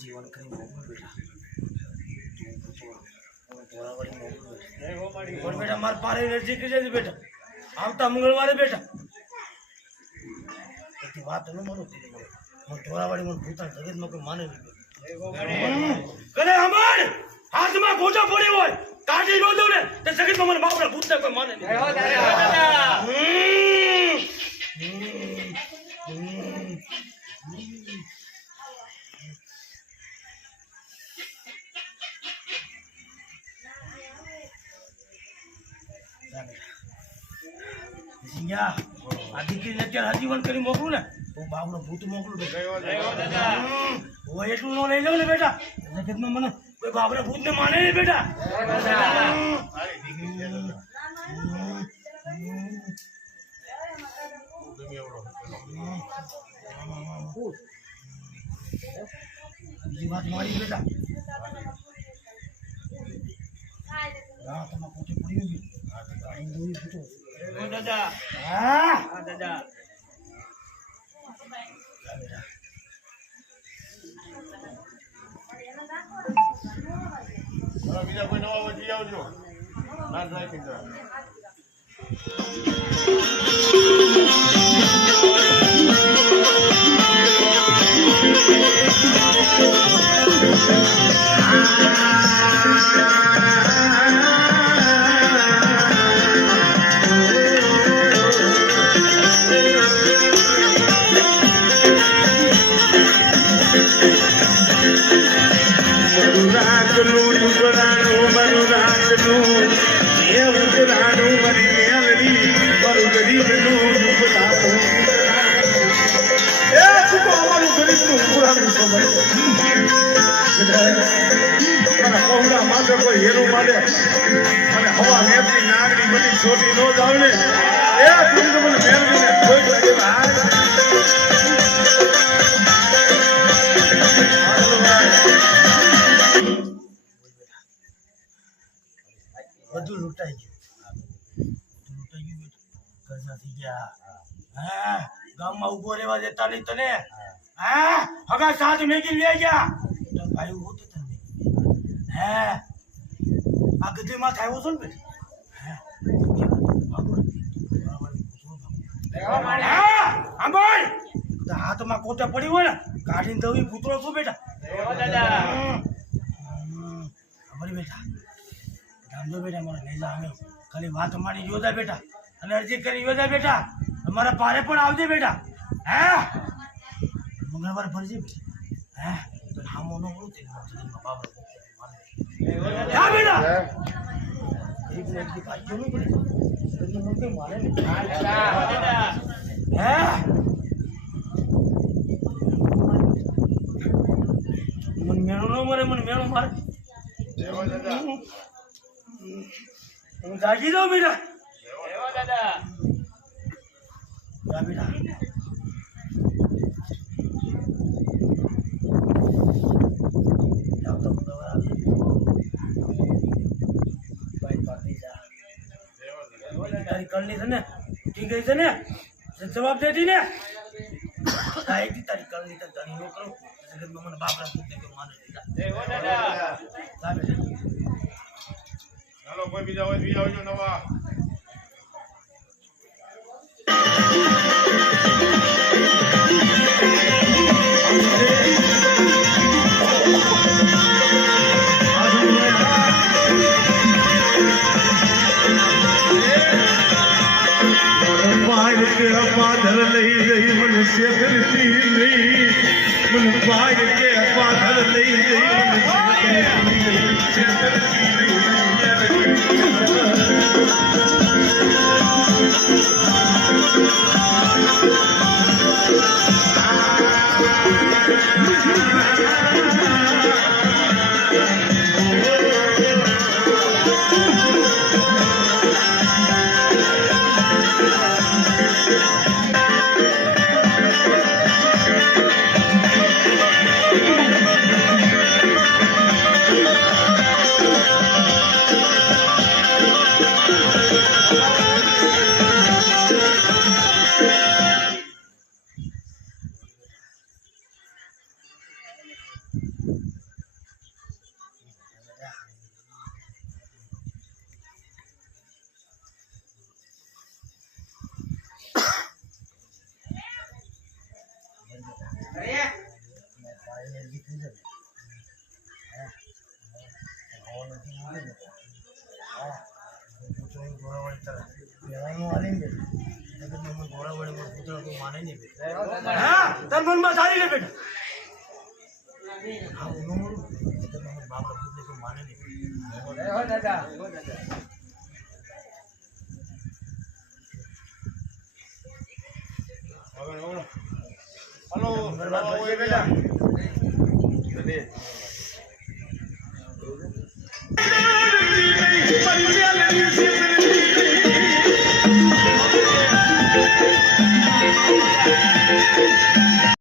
जीवन कहीं मोगल बेटा और बेटा मार पारे एनर्जी की जैसे बेटा આવતા મંગળવારે બેટા એથી વાત ન માનો હું ઢોરાવાડી મને ભૂતા જગતમાં કોઈ માને નહીં કને અમાર હાથમાં ગોટા પડી હોય કાઢી નો દઉં ને તે જગતમાં મને બાપડા ભૂતને કોઈ માને નહીં આ દીકરીને અત્યારે હજીવન કરી મોકલું ને તો બાપનો ભૂત મોકલું હું એટલું ન લઈ લઉં ને બેટા જગતમાં મને કોઈ બાપના ભૂતને માને નહીં બેટા બીજી વાત મારી બેટા તમે પોતે પડી ગઈ દાદા હા દાદા બીજા કોઈ નવા વધી આવજો ના ડ્રાઈવિંગ હેરો મારે અને હવા મેપની નાગડી બની છોટી નો જાવ ને એ તું તો મને મેળવીને કોઈ લાગે બધું લૂંટાઈ ગયું કરજા થઈ ગયા હા ગામમાં ઉભો રહેવા દેતા નહીં તને હા હગા સાથ મેગી લઈ ગયા તો ભાઈ ઉભો તો તને હે આ ગધેમાં આવ્યો છો ને બેટા હાથમાં કોટા પડી હોય ને કાઢીને દવી પૂતળો છું બેટા ખબર બેટા સમજો બેટા મારે લઈ જા ખાલી વાત મારી યોજા બેટા અને અરજી કરી યોજા બેટા અમારા પારે પણ આવજે બેટા હે મંગળવારે ફરજે હે તો હામો નો બોલું તે બાબા क्या बेटा एक मिनट की बात क्यों नहीं पड़ी तो मुझे मारे नहीं है मन मेणो नो मरे मन मेणो मारे देवा दादा तुम जागी दो बेटा देवा दादा क्या बेटा करनी था ने ठीक है ने जवाब दे दी ने आई थी तारी करनी था तारी नो करो जगत में मन बाप रा पूछने के माने देता देवा दादा साहब चलो कोई भी जाओ जो नवा पाधर लई गई मनुष्य करती नहीं मन पाग के पाधर लई गई मनुष्य करती नहीं ઘોડાવાળી તરફ બેવાનું હાલે ને જગતમાં મને ઘોડાવાળી મને પૂતળો કોઈ માને નહીં બેટા હા તાર મનમાં સારી લે બેટા હા હું મળું જગતમાં મને બાપડા પૂતળો કોઈ માને નહીં દાદા હલો બેટા